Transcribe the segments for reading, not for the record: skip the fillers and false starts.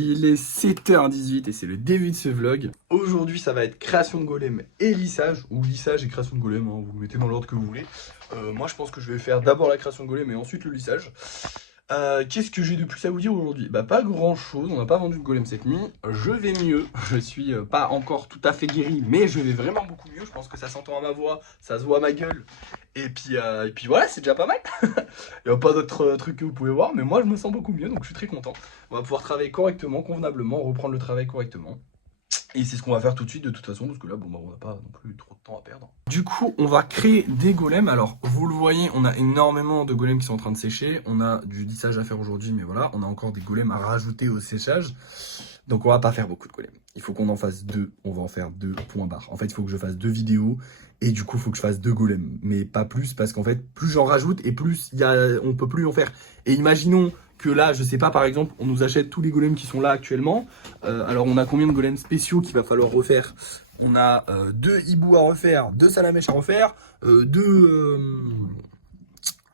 Il est 7h18 et c'est le début de ce vlog. Aujourd'hui, ça va être création de golem et lissage, ou lissage et création de golem, hein, vous le mettez dans l'ordre que vous voulez. Moi, je pense que je vais faire d'abord la création de golem et ensuite le lissage. Qu'est-ce que j'ai de plus à vous dire aujourd'hui? Bah pas grand chose, on n'a pas vendu de golem cette nuit. Je vais mieux, je suis pas encore tout à fait guéri, mais je vais vraiment beaucoup mieux. Je pense que ça s'entend à ma voix, ça se voit à ma gueule. Et puis voilà, c'est déjà pas mal. Il n'y a pas d'autres trucs que vous pouvez voir, mais moi je me sens beaucoup mieux, donc je suis très content. On va pouvoir travailler correctement, convenablement, reprendre le travail correctement. Et c'est ce qu'on va faire tout de suite de toute façon, parce que là, bon, bah, on n'a pas non plus trop de temps à perdre. Du coup, on va créer des golems. Alors, vous le voyez, on a énormément de golems qui sont en train de sécher. On a du lissage à faire aujourd'hui, mais voilà, on a encore des golems à rajouter au séchage. Donc, on va pas faire beaucoup de golems. Il faut qu'on en fasse deux. On va en faire deux, point barre. En fait, il faut que je fasse deux vidéos. Et du coup, il faut que je fasse deux golems. Mais pas plus, parce qu'en fait, plus j'en rajoute et plus on peut plus en faire. Et imaginons que là, je sais pas, par exemple, on nous achète tous les golems qui sont là actuellement. Alors, on a combien de golems spéciaux qu'il va falloir refaire? On a deux hiboux à refaire, deux salamèches à refaire,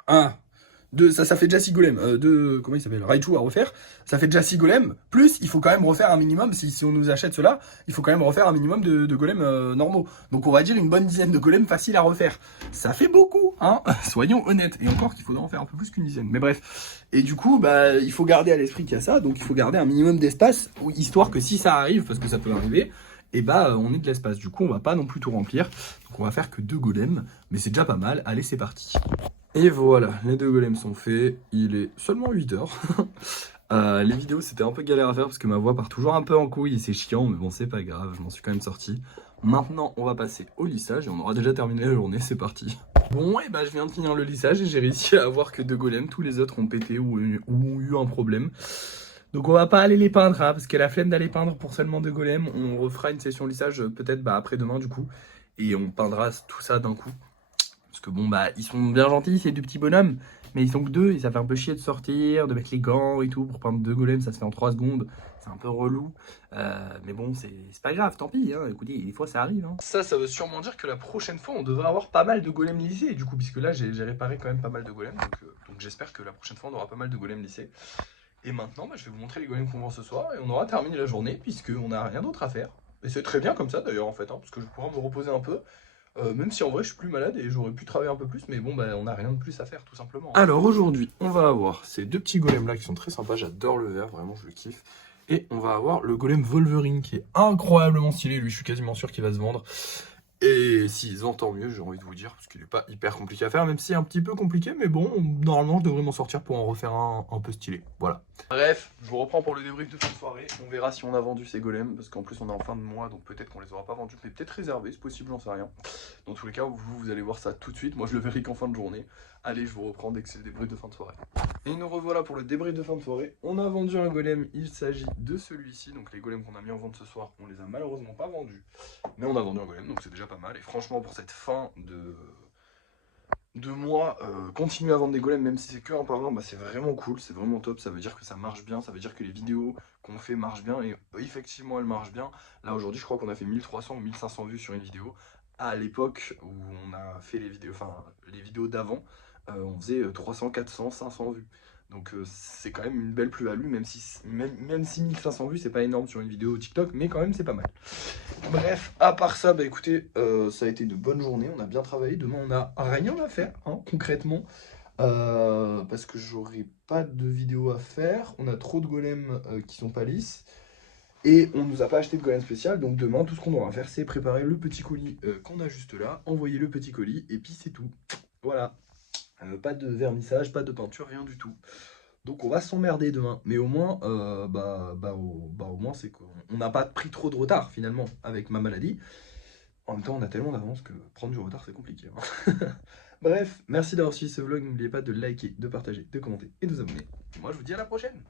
un, deux, ça fait déjà 6 golems, deux, comment il s'appelle, Raichu à refaire, ça fait déjà 6 golems, plus il faut quand même refaire un minimum, si on nous achète cela, il faut quand même refaire un minimum de golems normaux. Donc on va dire une bonne dizaine de golems faciles à refaire. Ça fait beaucoup, hein, soyons honnêtes, et encore qu'il faudra en faire un peu plus qu'une dizaine, mais bref. Et du coup, bah, il faut garder à l'esprit qu'il y a ça, donc il faut garder un minimum d'espace, histoire que si ça arrive, parce que ça peut arriver, et bah on est de l'espace. Du coup, on va pas non plus tout remplir, donc on va faire que 2 golems, mais c'est déjà pas mal. Allez, c'est parti. Et voilà, les deux golems sont faits, il est seulement 8h. Les vidéos c'était un peu galère à faire parce que ma voix part toujours un peu en couille et c'est chiant, mais bon c'est pas grave, je m'en suis quand même sorti. Maintenant on va passer au lissage et on aura déjà terminé la journée, c'est parti. Bon et bah je viens de finir le lissage et j'ai réussi à avoir que 2 golems, tous les autres ont pété ou ont eu un problème. Donc on va pas aller les peindre, hein, parce qu'elle a la flemme d'aller peindre pour seulement 2 golems. On refera une session lissage peut-être bah, après-demain du coup, et on peindra tout ça d'un coup. Parce que bon, bah, ils sont bien gentils, ces deux petits bonhommes, mais ils sont que deux, et ça fait un peu chier de sortir, de mettre les gants et tout, pour peindre deux golems, ça se fait en 3 secondes, c'est un peu relou. Mais bon, c'est pas grave, tant pis, hein. Écoutez, des fois ça arrive. Hein. Ça veut sûrement dire que la prochaine fois, on devrait avoir pas mal de golems lissés, du coup, puisque là, j'ai réparé quand même pas mal de golems, donc j'espère que la prochaine fois, on aura pas mal de golems lissés. Et maintenant, bah, je vais vous montrer les golems qu'on vend ce soir, et on aura terminé la journée, puisqu'on n'a rien d'autre à faire. Et c'est très bien comme ça, d'ailleurs, en fait, hein, parce que je pourrai me reposer un peu. Même si en vrai je suis plus malade et j'aurais pu travailler un peu plus, mais bon bah on n'a rien de plus à faire tout simplement. Alors aujourd'hui on va avoir ces deux petits golems là qui sont très sympas, j'adore le vert, vraiment je le kiffe. Et on va avoir le golem Wolverine qui est incroyablement stylé, lui je suis quasiment sûr qu'il va se vendre. Et s'ils se vend tant mieux, j'ai envie de vous dire, parce qu'il n'est pas hyper compliqué à faire, même si c'est un petit peu compliqué, mais bon, normalement je devrais m'en sortir pour en refaire un peu stylé, voilà. Bref, je vous reprends pour le débrief de fin de soirée. On verra si on a vendu ces golems, parce qu'en plus on est en fin de mois, donc peut-être qu'on les aura pas vendus, mais peut-être réservés, c'est possible, j'en sais rien. Dans tous les cas, vous allez voir ça tout de suite. Moi, je le verrai qu'en fin de journée. Allez, je vous reprends dès que c'est le débrief de fin de soirée. Et nous revoilà pour le débrief de fin de soirée. On a vendu un golem, il s'agit de celui-ci. Donc les golems qu'on a mis en vente ce soir, on les a malheureusement pas vendus. Mais on a vendu un golem, donc c'est déjà pas mal. Et franchement, pour cette fin de mois, continuer à vendre des golems, même si c'est que un par un, bah, c'est vraiment cool, c'est vraiment top. Ça veut dire que ça marche bien, ça veut dire que les vidéos qu'on fait marchent bien. Et effectivement, elles marchent bien. Là, aujourd'hui, je crois qu'on a fait 1300 ou 1500 vues sur une vidéo. À l'époque où on a fait les vidéos d'avant, on faisait 300, 400, 500 vues. Donc c'est quand même une belle plus-value, même si 1500 vues, c'est pas énorme sur une vidéo TikTok, mais quand même c'est pas mal. Bref, à part ça, bah écoutez, ça a été de bonnes journées, on a bien travaillé. Demain, on n'a rien à faire, hein, concrètement, parce que j'aurai pas de vidéo à faire. On a trop de golems qui sont pas lisses. Et on nous a pas acheté de golem spécial, donc demain, tout ce qu'on aura à faire, c'est préparer le petit colis qu'on a juste là, envoyer le petit colis, et puis c'est tout. Voilà. Pas de vernissage, pas de peinture, rien du tout. Donc on va s'emmerder demain. Mais au moins, au moins c'est qu'on n'a pas pris trop de retard finalement avec ma maladie. En même temps, on a tellement d'avance que prendre du retard, c'est compliqué. Hein. Bref, merci d'avoir suivi ce vlog. N'oubliez pas de liker, de partager, de commenter et de vous abonner. Et moi, je vous dis à la prochaine.